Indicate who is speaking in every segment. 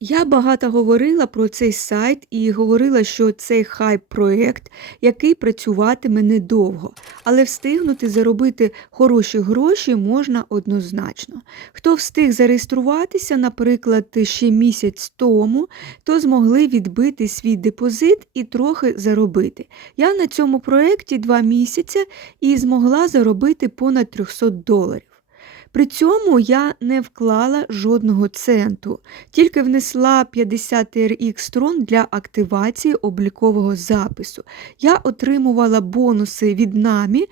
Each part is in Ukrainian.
Speaker 1: Я багато говорила про цей сайт і говорила, що цей хайп-проєкт, який працюватиме недовго, але встигнути заробити хороші гроші можна однозначно. Хто встиг зареєструватися, наприклад, ще місяць тому, то змогли відбити свій депозит і трохи заробити. Я на цьому проєкті два місяці і змогла заробити понад 300 доларів. При цьому я не вклала жодного центу, тільки внесла 50 RX трон для активації облікового запису. Я отримувала бонуси від намі.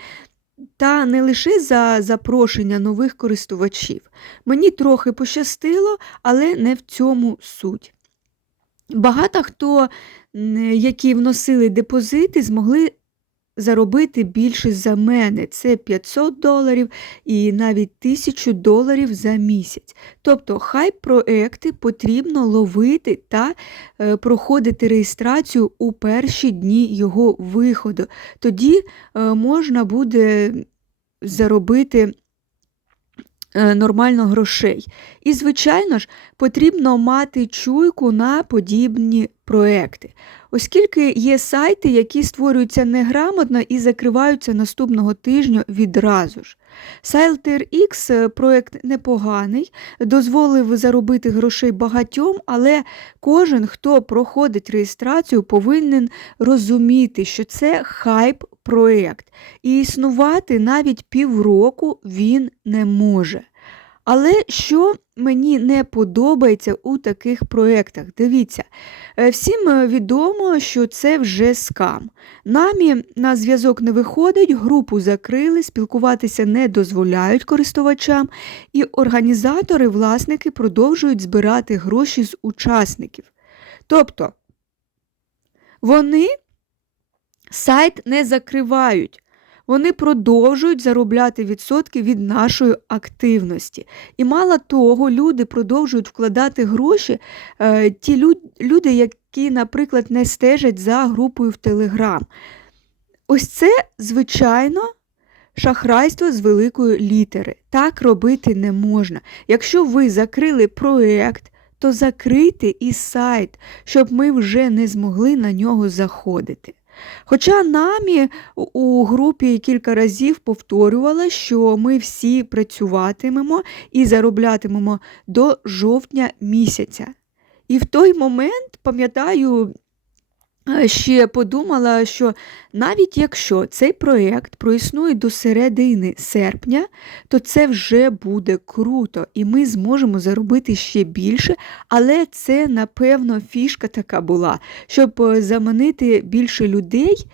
Speaker 1: Та не лише за запрошення нових користувачів. Мені трохи пощастило, але не в цьому суть. Багато хто, які вносили депозити, змогли заробити більше за мене. Це 500 доларів і навіть 1000 доларів за місяць. Тобто хайп-проекти потрібно ловити та е, проходити реєстрацію у перші дні його виходу. Тоді е, можна буде заробити. Е, нормально грошей. І, звичайно ж, потрібно мати чуйку на подібні проекти. Оскільки є сайти, які створюються неграмотно і закриваються наступного тижня відразу ж. SailTRX е, проект непоганий, дозволив заробити грошей багатьом, але кожен, хто проходить реєстрацію, повинен розуміти, що це хайп проект, і існувати навіть півроку він не може. Але що мені не подобається у таких проєктах? Дивіться, е, всім е, відомо, що це вже скам. Намі на зв'язок не виходить, групу закрили, спілкуватися не дозволяють користувачам, і організатори, власники продовжують збирати гроші з учасників. Тобто вони сайт не закривають. Вони продовжують заробляти відсотки від нашої активності. І мало того, люди продовжують вкладати гроші, е, ті люди, які, наприклад, не стежать за групою в Телеграм. Ось це, звичайно, шахрайство з великої літери. Так робити не можна. Якщо ви закрили проєкт, то закрийте і сайт, щоб ми вже не змогли на нього заходити. Хоча намі у групі кілька разів повторювала, що ми всі працюватимемо і зароблятимемо до жовтня місяця. І в той момент, пам'ятаю, ще подумала, що навіть якщо цей проєкт проіснує до середини серпня, то це вже буде круто, і ми зможемо заробити ще більше, але це, напевно, фішка така була, щоб е, заманити більше людей.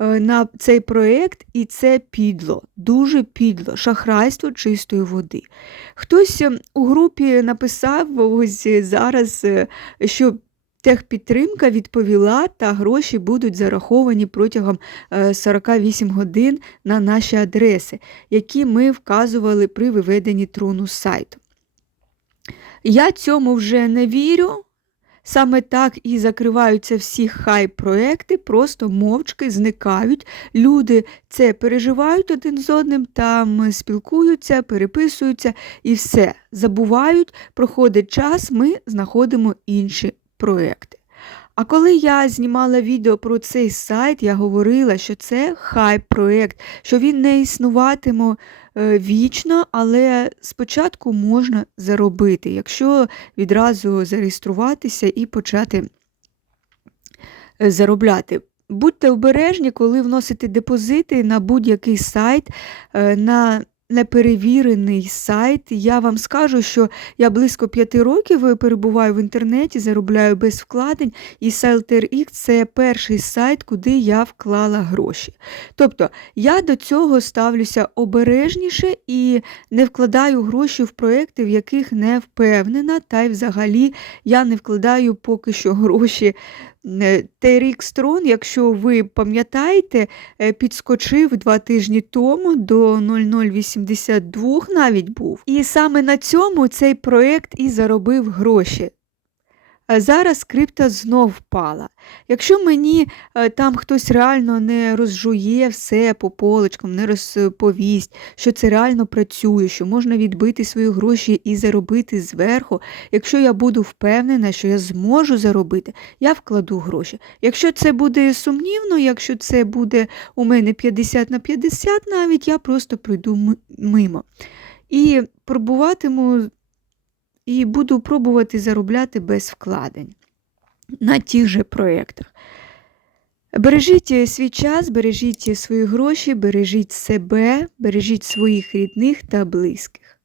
Speaker 1: Е, на цей проєкт, і це підло, дуже підло, шахрайство чистої води. Хтось ем, у групі написав ось зараз, е, що Техпідтримка відповіла, та гроші будуть зараховані протягом 48 е, годин на наші адреси, які ми вказували при виведенні трону з сайту. Я цьому вже не вірю. Саме так і закриваються всі хай-проекти, просто мовчки зникають. Люди це переживають один з одним, там спілкуються, переписуються і все. Забувають, проходить час, ми знаходимо інші проекти. А коли я знімала відео про цей сайт, я говорила, що це хайп-проєкт, що він не існуватиме е, вічно, але спочатку можна заробити, якщо відразу зареєструватися і почати е, заробляти. Будьте обережні, коли вносите депозити на будь-який сайт. Е, на неперевірений сайт. Я вам скажу, що я близько п'яти років перебуваю в інтернеті, заробляю без вкладень, і SailTRX – це перший сайт, куди я вклала гроші. Тобто я до цього ставлюся обережніше і не вкладаю гроші в проекти, в яких не впевнена, та й взагалі я не вкладаю поки що гроші TRX Строн, якщо ви пам'ятаєте, е, підскочив два тижні тому до 0082 навіть був. І саме на цьому цей проект і заробив гроші. Е, зараз крипта знов впала. Якщо мені е, там хтось реально не розжує все по полочкам, не розповість, що це реально працює, що можна відбити свої гроші і заробити зверху, якщо я буду впевнена, що я зможу заробити, я вкладу гроші. Якщо це буде сумнівно, якщо це буде у мене 50 на 50 навіть, я просто пройду мимо. І пробуватиму, і буду пробувати заробляти без вкладень на тих же проєктах. Бережіть свій час, бережіть свої гроші, бережіть себе, бережіть своїх рідних та близьких.